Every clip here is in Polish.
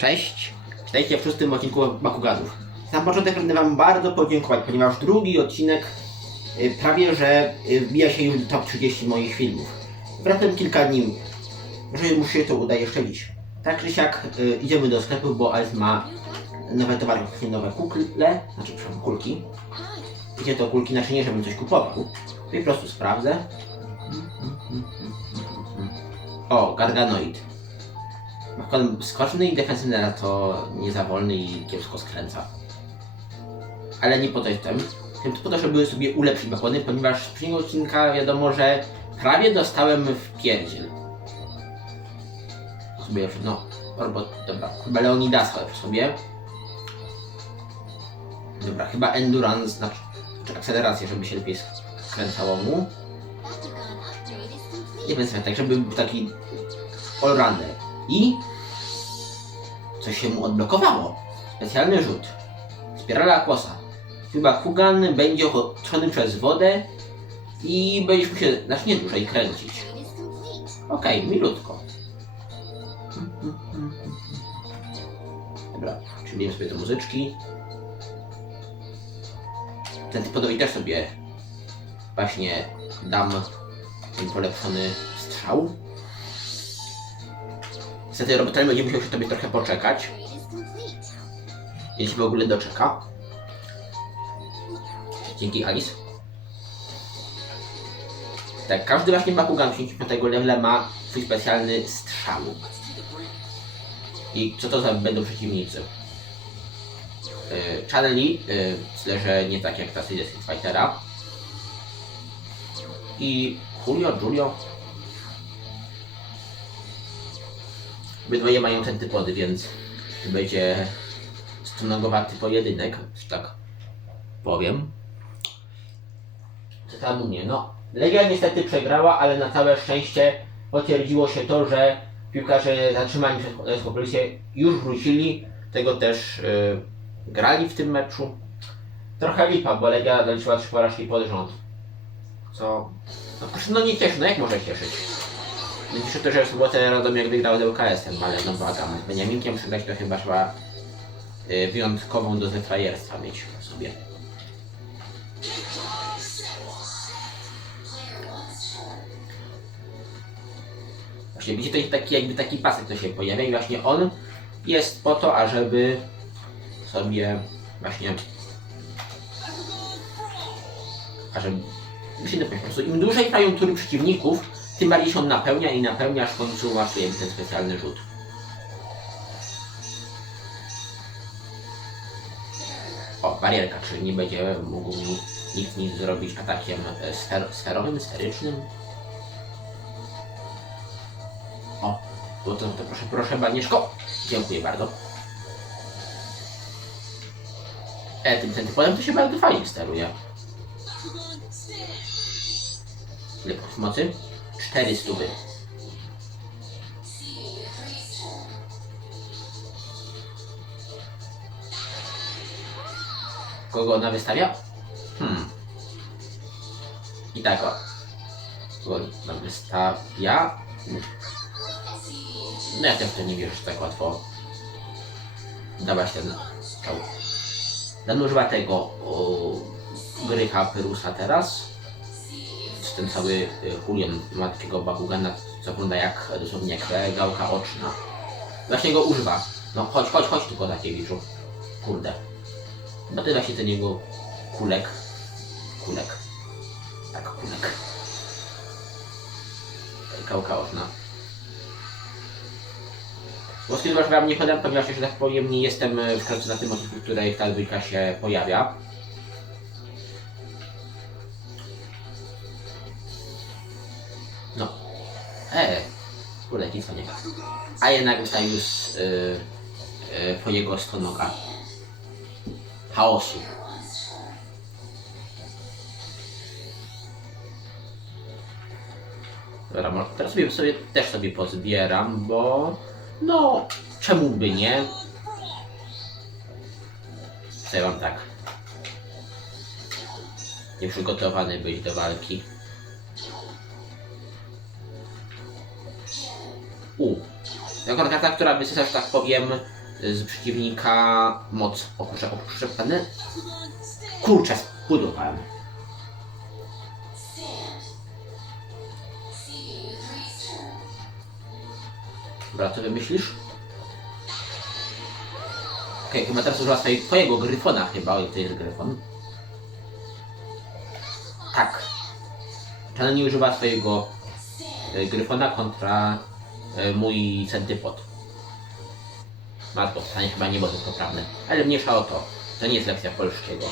Cześć, witajcie w szóstym odcinku Bakuganów. Na początek pragnę Wam bardzo podziękować, ponieważ drugi odcinek y, prawie że y, wbija się już do top 30 moich filmów. Wracam kilka dni, może mu się to uda jeszcze dziś. Tak czy siak y, idziemy do sklepu, bo Alice ma nowe towary, nowe kukle, znaczy przepraszam, kulki. Wiecie to kulki, znaczy nie żebym coś kupował, to po prostu sprawdzę. O, Garganoid. Skoczny i defensywny, ale to nie za wolny i kiepsko skręca. Ale nie po to jestem. Tylko po to, żeby sobie ulepszyć bakłony, ponieważ z poprzedniego odcinka wiadomo, że prawie dostałem w pierdziel. Sobie no, albo, dobra, chyba Leonidasa już sobie. Dobra, chyba Endurance, znaczy, czy akceleracja, żeby się lepiej skręcało mu. Nie wiem, tak, żeby był taki allrounder. I coś się mu odblokowało. Specjalny rzut. Spirala kłosa. Chyba Kugan będzie otoczony przez wodę i będziesz mu się znacznie dłużej kręcić. Okej, milutko. Dobra, czyli sobie te muzyczki. Ten typodowi też sobie właśnie dam ten polepszony strzał. Niestety robotami będzie musiał się tobie trochę poczekać, jeśli w ogóle doczeka. Dzięki Alice. Tak, każdy właśnie Bakugan 55 levela ma swój specjalny strzał. I co to za będą przeciwnicy? Yy, Channeli, yy, tyle że nie tak jak ta seria Street Fightera. I Julio, Julio. Obydwoje mają ten typody, więc będzie stonogowaty pojedynek, tak powiem. Co tam mówię? No, Legia niestety przegrała, ale na całe szczęście potwierdziło się to, że piłkarze zatrzymani przez policję już wrócili. Tego też yy, grali w tym meczu. Trochę lipa, bo Legia zaliczyła trzy porażki pod rząd. Co? No, no nie cieszy, no jak może cieszyć? Cieszy to, że w sobotę Radomiak wygrał z ŁKS-em, ale no błagam, z Beniaminkiem przegrać to chyba trzeba y, wyjątkową dozę frajerstwa mieć w sobie. Właśnie widzicie, to taki jakby taki pasek, co się pojawia i właśnie on jest po to, ażeby sobie właśnie ażeby się dopiąć. Po prostu im dłużej trwają tury przeciwników, tym bardziej się on napełnia i napełnia, aż w końcu ten specjalny rzut. O, barierka, czyli nie będzie mógł mi nikt nic zrobić atakiem e, sfer sferowym, sferycznym. O, to, to, to proszę, proszę Banieszko. Dziękuję bardzo. E, tym ten typolem to się bardzo fajnie steruje. Ile mocy? 4 stówy. Kogo ona wystawia? Hmm. I tak o. Kogo ona wystawia? No ja też to nie wierzę, że tak łatwo dawać ten strzał. Dan używa tego o, Grycha Perusa teraz ten cały Julian ma takiego Bakugana, co wygląda jak dosłownie jak gałka oczna. Właśnie go używa. No chodź, chodź, chodź tylko Takiewiczu. Kurde. No to właśnie ten jego kulek. Kulek. Tak, kulek. Gałka oczna. Włoski że wam nie podam, ponieważ, że tak powiem, nie jestem y, w na tym odcinku, w której ta dwójka się pojawia. Kurde, nic nie. A jednak zostaje już y, y, po jego stonoga chaosu. Dobra, może teraz sobie, sobie też sobie pozbieram, bo no, czemu by nie? Chcę wam tak. Nieprzygotowany być do walki. U. Jako karta, która wysysa, że tak powiem, z przeciwnika moc. O kurczę, o kurczę, panę. Kurczę, spudowałem. Dobra, co wymyślisz? Okej, chyba teraz użyła swojego, twojego gryfona chyba, o to jest gryfon. Tak. Czana nie używa swojego e, gryfona kontra mój centypod. Matko, stanie chyba nie było to poprawne. Ale mniejsza o to. To nie jest lekcja polskiego.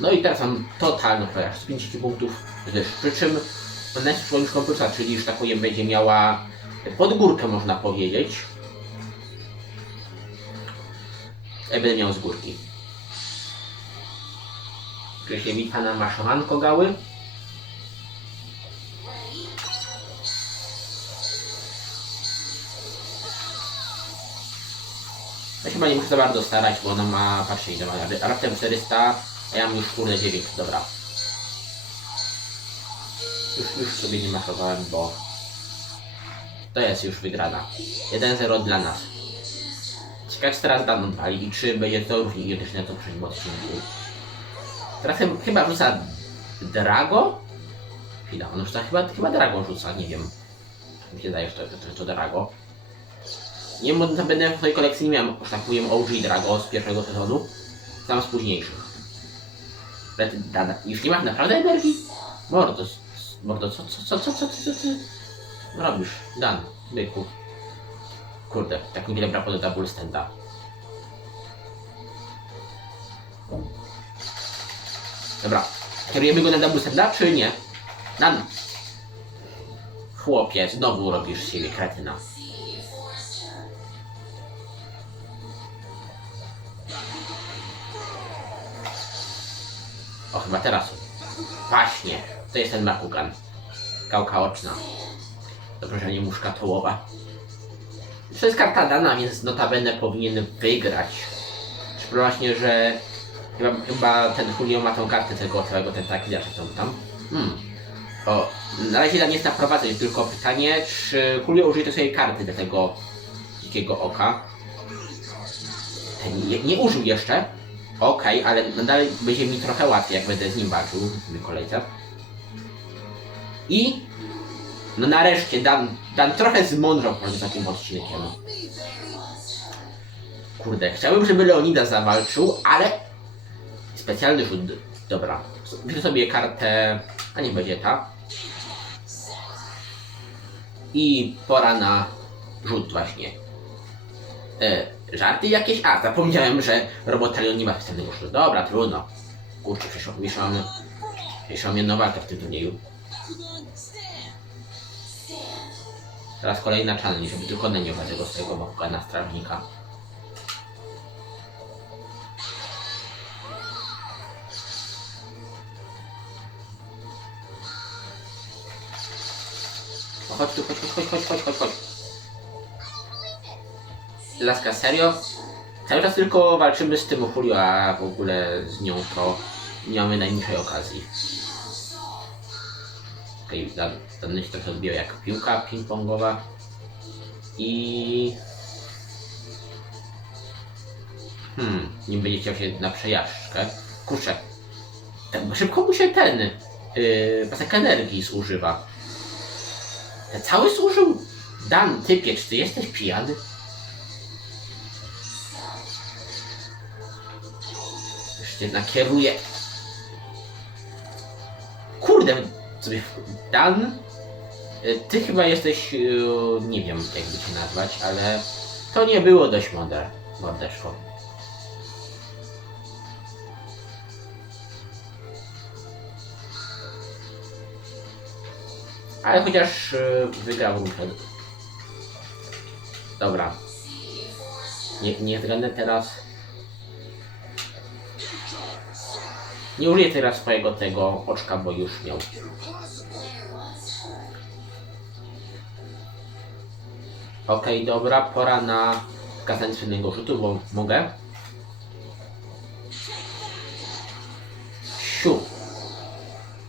No i teraz mam przewagę z 50 punktów wyższy. Przy czym ona jest już kompulsa, czyli że tak powiem będzie miała pod górkę można powiedzieć. Ja będę miał z górki. Oczywiście witana maszowanko gały. Ja chyba nie muszę za bardzo starać, bo ona ma, patrzcie ile ma, raptem 400, a ja mam już kurde 9, dobra. Już, już sobie nie machowałem, bo to jest już wygrana. 1-0 dla nas. Ciekawe czy teraz Dan odwali i czy będzie to równie identycznie na to poprzednim odcinku. Teraz chyba rzuca Drago? Chwila, on rzuca chyba, chyba Drago rzuca, nie wiem. Mi się zdaje, że to, że to Drago. Nie wiem, bo będę w swojej kolekcji nie miałem, że OG Drago z pierwszego sezonu. Tam z późniejszych. Już nie masz naprawdę energii? Mordo, mordo, co, co, co, co, co, co, co ty robisz? Dan, byku. Kurde, tak niewiele brakło do double standa. Dobra, kierujemy go na double standa, czy nie? Dan! Chłopie, znowu robisz siebie kretyna. Chyba teraz. Właśnie, to jest ten Bakugan. Gałka oczna. Dobrze, że nie muszka tołowa. To jest karta dana, więc notabene powinien wygrać. Czy właśnie, że chyba, chyba ten Julio ma tą kartę tego całego tentaklia, czy co tam. Hmm. O, na razie Dan jest na tylko pytanie, czy Julio użyje tej swojej karty do tego dzikiego oka. Nie, nie użył jeszcze. Okej, ale nadal będzie mi trochę łatwiej, jak będę z nim walczył w tym kolejce. I no nareszcie Dan, Dan trochę zmądrzał poza takim odcinkiem. Kurde, chciałbym, żeby Leonida zawalczył, ale specjalny rzut. Dobra, wziął sobie kartę, a nie będzie ta. I pora na rzut właśnie. E, żarty jakieś? A, zapomniałem, że Robotalion nie ma specjalnego rzutu. Dobra, trudno. Kurczę, przyszła mnie, przyszła mnie walka w tym turnieju. Teraz kolejna challenge, żeby tylko na nie tego swojego boka na strażnika. O, chodź tu, chodź, chodź, chodź, chodź, chodź, chodź. Laska, serio? Cały czas tylko walczymy z tym Julio, a w ogóle z nią to nie mamy najmniejszej okazji. Okej, okay, się trochę odbił jak piłka ping-pongowa. I... Hmm, nie będzie chciał się na przejażdżkę. Kurczę, ten, szybko mu się ten yy, pasek energii zużywa. Cały służył? Dan, typie, czy ty jesteś pijany? Jeszcze nakieruję. Kurde, sobie Dan? y, Ty chyba jesteś, y, nie wiem jakby cię nazwać, ale to nie było dość mądre, mordeczko. Ale chociaż y, wygrał ruchem. Dobra. Nie, nie teraz. Nie użyję teraz swojego tego oczka, bo już miał. Okej, dobra, pora na kazanie słynnego rzutu, bo mogę. Siu.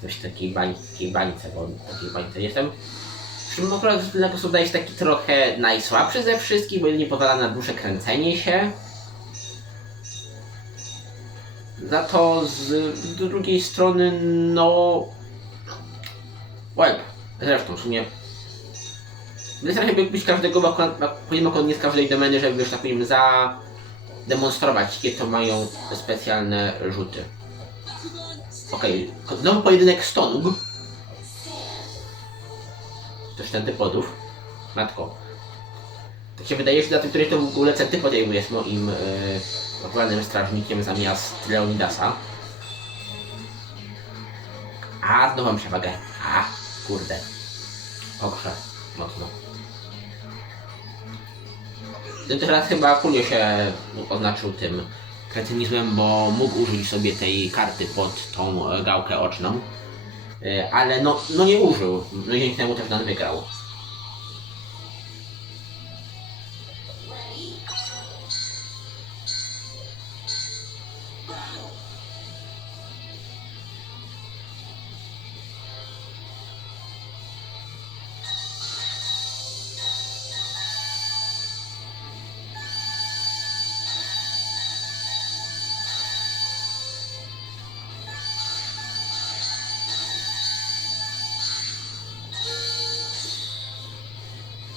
Coś w takiej bańce, bańce, bo takiej bańce jestem. Czym akurat dla głosu jest taki trochę najsłabszy ze wszystkich, bo nie pozwala na dłuższe kręcenie się. Za to z drugiej strony, no. Well, zresztą w sumie. Wystarczy być każdego, bo akurat- akurat nie z każdej domeny, żeby już tak powiem za demonstrować, jakie to mają specjalne rzuty. Okej, znowu pojedynek Stonug. Też ten typodów. Matko. Tak się wydaje, że dla tych, których to w ogóle Centypod jakby jest moim yy, aktualnym strażnikiem zamiast Leonidasa. A, znowu mam przewagę. A, kurde. Ogrze, mocno. Ten teraz chyba Kulio się oznaczył tym kretynizmem, bo mógł użyć sobie tej karty pod tą gałkę oczną. E, Ale no, no nie użył. No i dzięki temu też Dan wygrał.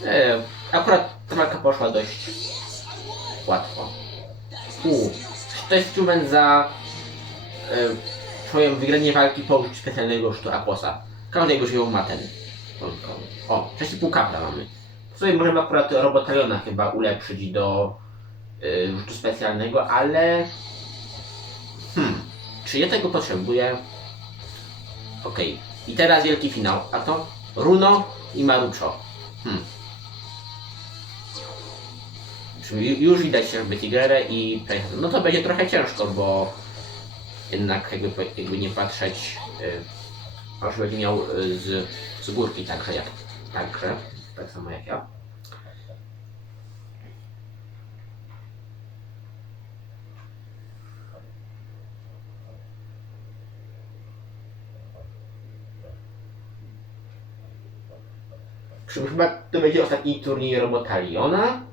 E, akurat ta walka poszła dość łatwo. U, to jest instrument za e, powiem, wygranie walki po użyciu specjalnego sztu Aquosa. Każdy jego żył ma ten. O, 6,5 kapla mamy. W możemy akurat Robotaliona chyba ulepszyć do e, rzutu specjalnego, ale hmm, czy ja tego potrzebuję? Okej, i teraz wielki finał, a to Runo i Marucho. Hmm. Już widać jakby Tigrerę i Pejhazę. No to będzie trochę ciężko, bo jednak jakby, jakby nie patrzeć, y, aż będzie miał y, z, z górki także jak także, tak samo jak ja. Chyba to będzie ostatni turniej Robotaliona.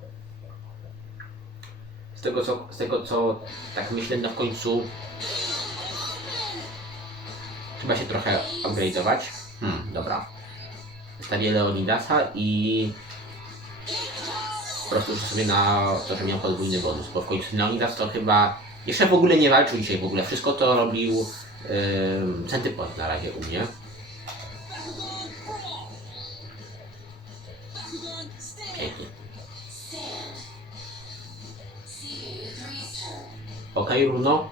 Z tego co, z tego co tak myślę na w końcu chyba się trochę upgrade'ować. Hmm, dobra. Zostawię Leonidasa i po prostu rzucę sobie na to, że miał podwójny bonus, bo w końcu Leonidas to chyba jeszcze w ogóle nie walczył dzisiaj w ogóle. Wszystko to robił yy, Centypod na razie u mnie. Okej, Runo.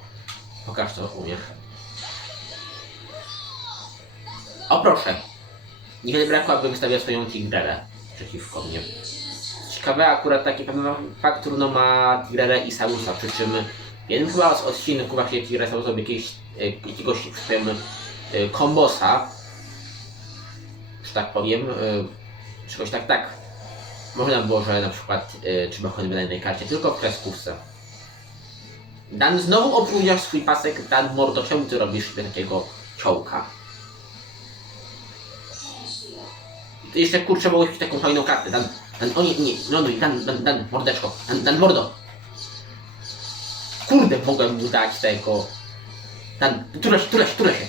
Pokaż co umiesz. O proszę. Niewiele brakło, aby wystawiał swoją Tigrerę przeciwko mnie. Ciekawe, akurat taki fakt, Runo ma Tigrerę i Salusa, przy czym jeden chyba z odcinków właśnie Tigrera Salusa sobie jakiegoś, jakiegoś tym e, kombosa, że tak powiem, e, czegoś tak, tak. Można było, że na przykład e, trzeba chodzić na jednej karcie, tylko w kreskówce. Dan znowu opróżniasz swój pasek. Dan Mordo, czemu ty robisz sobie takiego ciołka? I ty jeszcze kurczę mogłeś mieć taką fajną kartę. Dan, Dan, o nie, nie, ląduj, Dan, Dan, Dan, mordeczko, Dan, Dan Mordo. Kurde, mogłem mu dać tego. Dan, turę się, turę się, turę się.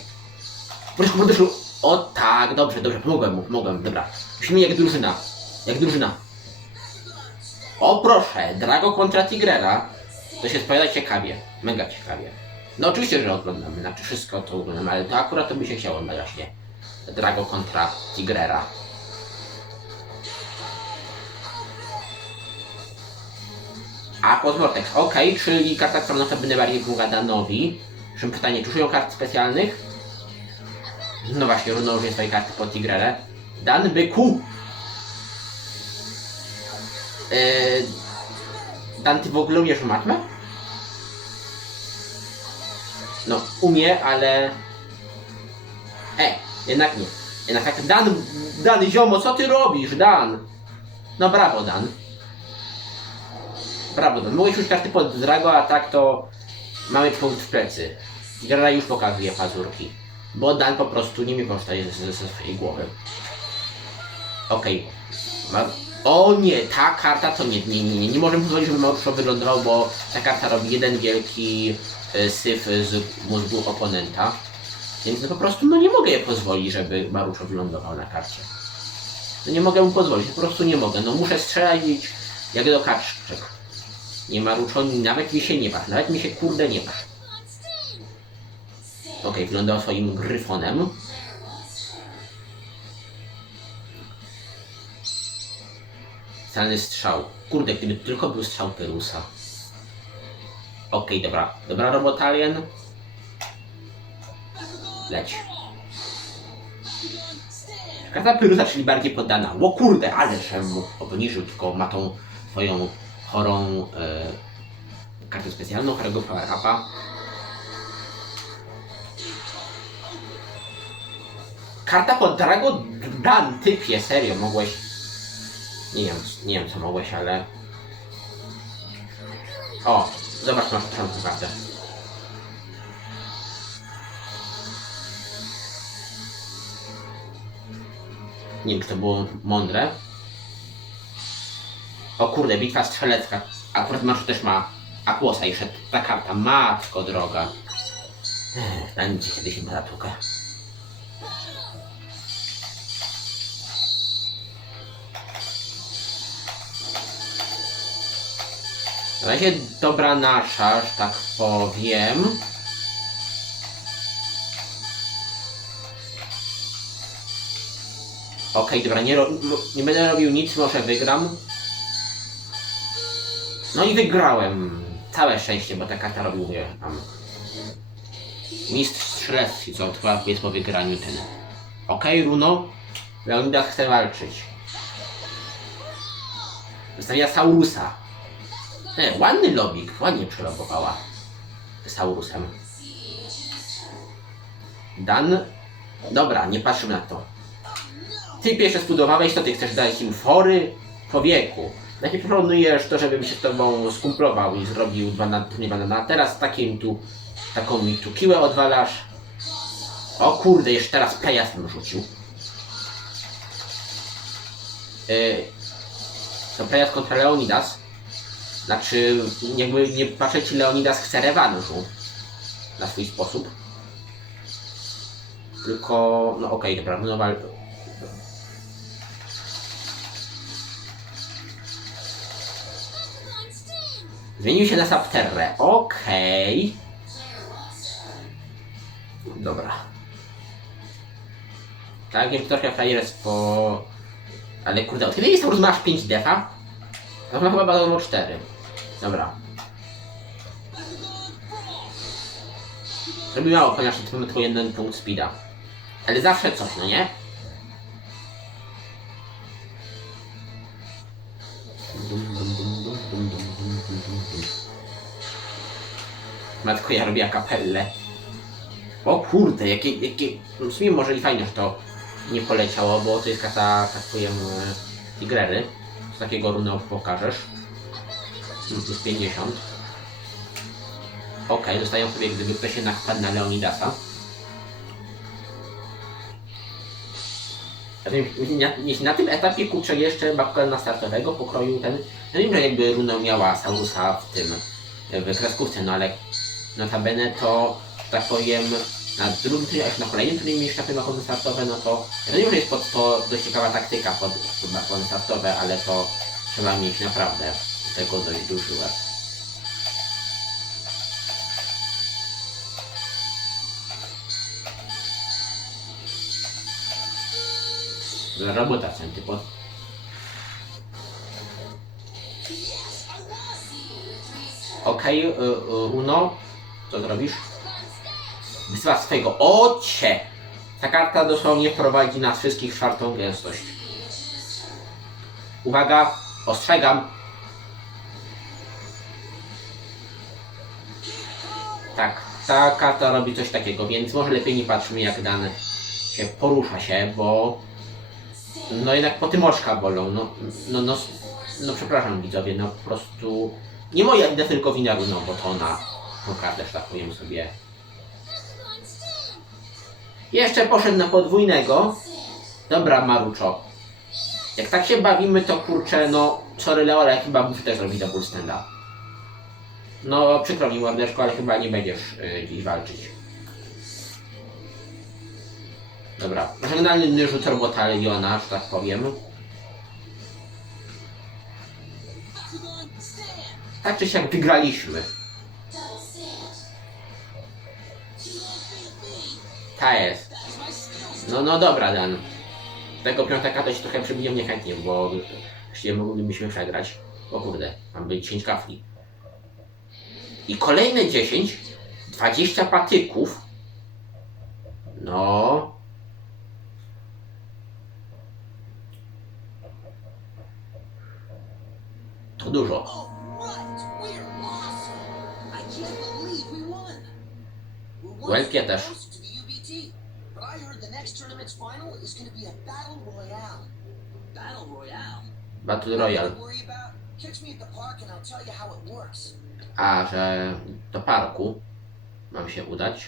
Mordeczko, mordeczko. O tak, dobrze, dobrze, pomogłem mu, pomogłem, dobra. Musimy jak drużyna, jak drużyna. O proszę, Drago kontra Tigrera. To się spowiada ciekawie, mega ciekawie. No oczywiście, że oglądamy, znaczy wszystko to oglądamy, ale to akurat to by się chciało właśnie. Drago kontra Tigrera. A Postmortex, ok, czyli karta, która notabene bardziej długa Danowi. Czym pytanie, czy użyją kart specjalnych? No właśnie, Runo użyje swojej karty po Tigrerę. Dan Byku! Eee, Dan, ty w ogóle umiesz matmę? No, umie, ale... E, jednak nie. Jednak tak, Dan, Dan, ziomo, co ty robisz, Dan? No brawo, Dan. Brawo, Dan. Mogłeś już karty pod Drago, a tak to mamy punkt w plecy. Gra już pokazuje pazurki. Bo Dan po prostu nie mi powstaje ze, ze swojej głowy. Okej. Ma- O nie, ta karta to nie, nie, nie, nie. Nie możemy pozwolić, żeby Marucho wylądował, bo ta karta robi jeden wielki e, syf z mózgu oponenta. Więc no po prostu no nie mogę je pozwolić, żeby Marucho wylądował na karcie. No nie mogę mu pozwolić, po prostu nie mogę. No muszę strzelać jak do kaczek. Nie Marucho, nawet mi się nie baw, nawet mi się kurde nie baw. Okej, wylądował swoim gryfonem. Celny strzał. Kurde, gdyby tylko był strzał Perusa. Okej, dobra. Dobra robota, Alien. Leć. Karta Perusa, czyli bardziej poddana. O kurde, ale czemu obniżył, tylko ma tą swoją chorą e, kartę specjalną, chorego power upa. Karta pod Drago Dan, typie, serio, mogłeś... Nie wiem, nie wiem co mogłeś, ale... O, zobacz masz tą kartę. Nie wiem, czy to było mądre. O kurde, bitwa strzelecka. Akurat Maszu też ma Aquosa i szedł ta karta. Matko droga. Będzie kiedyś im zatłukę. Razie dobra nasza, że tak powiem. Okej, dobra, nie, nie będę robił nic, może wygram. No i wygrałem. Całe szczęście, bo ta karta robił mnie tam. Mistrz strzelecki, co chyba jest po wygraniu ten. Okej, Runo. Leonidas chce walczyć. Wystawia Saurusa. E, ładny lobik, ładnie przelobowała. Saurusem. Dan. Dobra, nie patrzymy na to. Ty pierwsze zbudowałeś, to ty chcesz dać im fory człowieku. Najpierw proponujesz to, żebym się z tobą skumplował i zrobił dwa na turniej banana. Teraz takim tu, taką mi tu kiłę odwalasz. O kurde, jeszcze teraz plejasem rzucił. Yy, to plejas kontra Leonidas. Znaczy, jakby nie patrzeć, Leonidas chce rewanżu. Na swój sposób. Tylko, no okej, dobra, no wal... Zmienił się na Sapterrę. Okej. Dobra. Tak, wiem, trochę frajerstwo. Ale kurde, od kiedy jest masz 5 defa? To ma chyba balonu 4. Dobra. Mało, ponieważ mamy tylko jeden punkt speeda. Ale zawsze coś, no nie? Matko, ja robię kapellę. O kurde, jakie, jakie... W sumie może i fajnie, że to nie poleciało, bo to jest kata, tak powiem, Tigrery. Z takiego runa pokażesz. Plus 50. Okej, dostają sobie gdyby jednak wpadł na Leonidasa. Na, jeśli na tym etapie kurczę jeszcze babka na startowego pokroju ten. Ja wiem, że jakby Runa miała Saurusa w tym w kreskówce, no ale notabene to, tak powiem, na drugim turnieju, na kolejnym turnieju mieliśmy na bakony startowe, no to ja wiem, że jest pod to dość ciekawa taktyka pod, pod startowe, ale to trzeba mieć naprawdę tego łeb. Dobra Robota centy pod. Okej, y, y, Uno, co zrobisz? Wysyła swojego ocie! Ta karta dosłownie wprowadzi nas wszystkich w czwartą gęstość. Uwaga, ostrzegam. Tak, ta karta robi coś takiego, więc może lepiej nie patrzmy jak dane się porusza się, bo no jednak po tym oczka bolą, no, no, no, no przepraszam widzowie, no po prostu nie moja wina, tylko wina Runo, bo to ona tą kartę, że tak powiem sobie. Jeszcze poszedł na podwójnego. Dobra, Maruczo. Jak tak się bawimy, to kurczę, no, sorry Leo, ale chyba muszę też zrobić double stand-up. No, przykro mi mordeczko, ale chyba nie będziesz y, dziś walczyć. Dobra, żegnalny robota Legiona, że tak powiem. Tak czy siak wygraliśmy. Ta jest. No, no dobra, Dan. Tego piątaka to się trochę przybiję niechętnie, bo właściwie moglibyśmy przegrać. O kurde, mam być 10 kafli. I kolejne 10, 20 patyków. No. To dużo. To be a battle royale. Battle royale. Catch me at the park and I'll tell you how it works. A, że do parku mam się udać.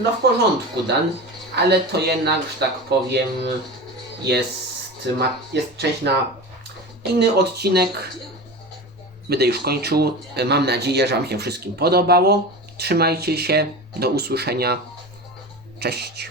No w porządku, Dan, ale to jednak, że tak powiem, jest, ma, jest część na inny odcinek. Będę już kończył. Mam nadzieję, że Wam się wszystkim podobało. Trzymajcie się. Do usłyszenia. Cześć.